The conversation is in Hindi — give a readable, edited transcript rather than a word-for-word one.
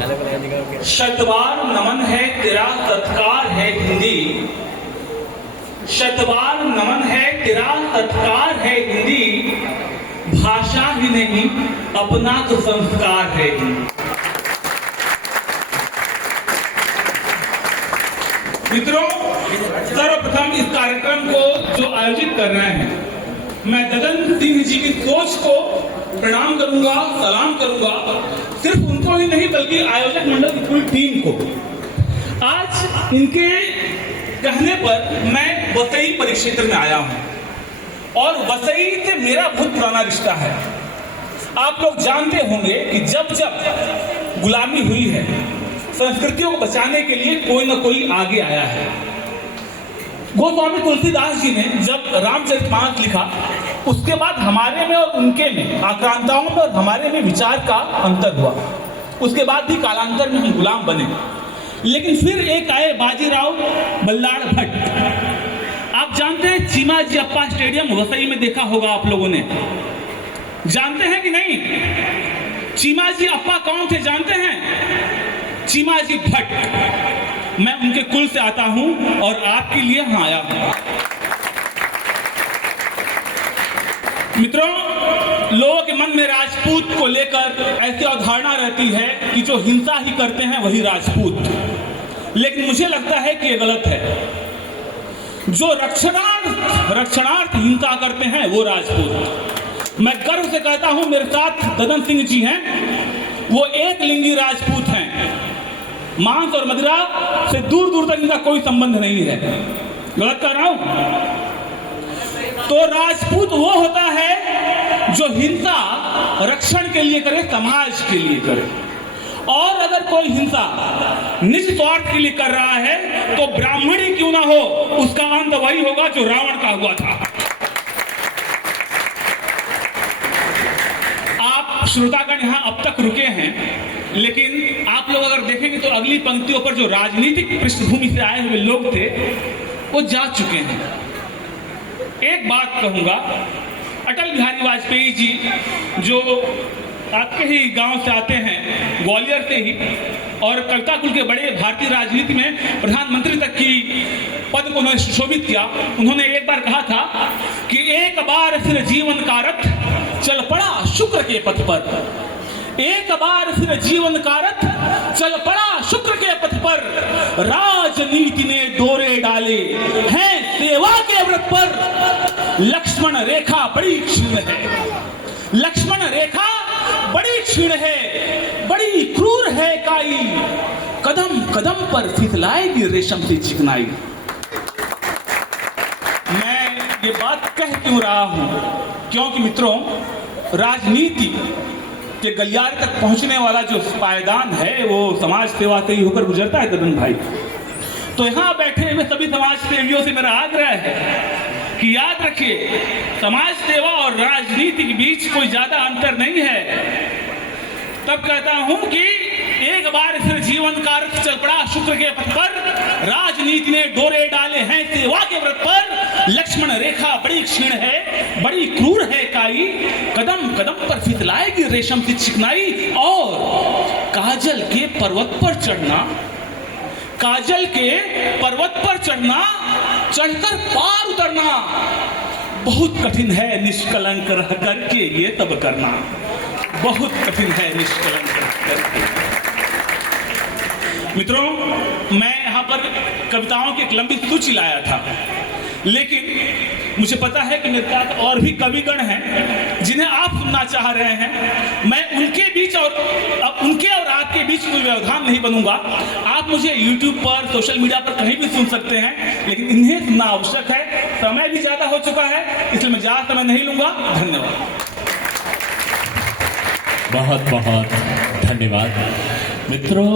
शतबार नमन है तेरा सत्कार है हिंदी, शतबार नमन है तेरा सत्कार है हिंदी, भाषा ही नहीं अपना तो संस्कार है हिंदी। मित्रों, सर्वप्रथम इस कार्यक्रम को जो आयोजित कर रहे हैं, मैं गगन सिंह जी की सोच को प्रणाम करूंगा, सलाम करूंगा, सिर्फ उनको ही नहीं बल्कि आयोजक मंडल की पूरी टीम को। आज इनके कहने पर मैं वसई परिक्षेत्र में आया हूं और वसई से मेरा बहुत पुराना रिश्ता है। आप लोग जानते होंगे कि जब जब गुलामी हुई है, संस्कृतियों को बचाने के लिए कोई ना कोई आगे आया है। गोस्वामी तुलसीदास जी ने जब रामचरितमानस लिखा, उसके बाद हमारे में और उनके में, आक्रांताओं में और हमारे में विचार का अंतर हुआ। उसके बाद भी कालांतर में हम गुलाम बने। लेकिन फिर एक आए बाजीराव बल्लाड़ भट्ट। आप जानते हैं चीमाजी अप्पा स्टेडियम वसई में देखा होगा आप लोगों ने, जानते हैं कि नहीं? चीमाजी अप्पा कौन थे जानते हैं? चीमाजी भट्ट। मैं उनके कुल से आता हूं और आपके लिए यहां आया हूं। मित्रों, लोगों के मन में राजपूत को लेकर ऐसी अवधारणा रहती है कि जो हिंसा ही करते हैं वही राजपूत, लेकिन मुझे लगता है कि ये गलत है। जो रक्षणार्थ हिंसा करते हैं वो राजपूत। मैं गर्व से कहता हूं, मेरे साथ ददन सिंह जी हैं, वो एक लिंगी राजपूत हैं। मांस और मदिरा से दूर दूर तक इनका कोई संबंध नहीं है। गलत कर रहा हूं? तो राजपूत वो होता है जो हिंसा रक्षण के लिए करे, समाज के लिए करे। और अगर कोई हिंसा निज स्वार्थ के लिए कर रहा है तो ब्राह्मणी क्यों ना हो, उसका अंत वही होगा जो रावण का हुआ था। आप श्रोतागण यहां अब तक रुके हैं, लेकिन आप लोग अगर देखेंगे तो अगली पंक्तियों पर जो राजनीतिक पृष्ठभूमि से आए हुए लोग थे वो जा चुके हैं। एक बात कहूंगा, अटल बिहारी वाजपेयी जी जो आपके ही गांव से आते हैं, ग्वालियर से ही, और कविता कुल के बड़े भारतीय राजनीति में प्रधानमंत्री तक की पद को उन्होंने सुशोभित किया। उन्होंने एक बार कहा था कि एक बार फिर जीवन का रथ चल पड़ा शुक्र के पथ पर, एक बार फिर जीवन का रथ चल पड़ा शुक्र के पथ पर, राजनीति ने डोरे डाले हैं सेवा के व्रत पर, लक्ष्मण रेखा बड़ी क्षीण है, लक्ष्मण रेखा बड़ी क्षीण है, बड़ी क्रूर है काई, कदम कदम पर फिसलाएगी रेशम से चिकनाई। मैं ये बात कह क्यों रहा हूं? क्योंकि मित्रों, राजनीति के गलियारे तक पहुंचने वाला जो पायदान है वो समाज सेवा से ही होकर गुजरता है ददन भाई। तो यहां बैठे हुए सभी समाज सेवियों से मेरा आग्रह है कि याद रखिए, समाज सेवा और राजनीति के बीच कोई ज्यादा अंतर नहीं है। तब कहता हूं कि एक बार फिर जीवन का रथ चल पड़ा शुक्र के पथ पर, राजनीति ने डोरे डाले हैं सेवा के व्रत पर, लक्ष्मण रेखा बड़ी क्षीण है, बड़ी क्रूर है काई, कदम कदम पर फिसलाएगी रेशम की चिकनाई। और काजल के पर्वत पर चढ़ना, काजल के पर्वत पर चढ़ना, चढ़कर पार उतरना बहुत कठिन है निष्कलंक रह करके ये सब करना, बहुत कठिन है निष्कलंक रह करके। मित्रों, मैं यहाँ पर कविताओं की एक लंबी सूची लाया था, लेकिन मुझे पता है कि मेरे साथ और भी कविगण हैं जिन्हें आप सुनना चाह रहे हैं। मैं उनके बीच और उनके और आपके बीच कोई व्यवधान नहीं बनूंगा। आप मुझे YouTube पर, सोशल मीडिया पर कहीं भी सुन सकते हैं, लेकिन इन्हें सुनना आवश्यक है। समय भी ज्यादा हो चुका है, इसलिए मैं ज्यादा समय नहीं लूंगा। धन्यवाद। बहुत बहुत धन्यवाद मित्रों।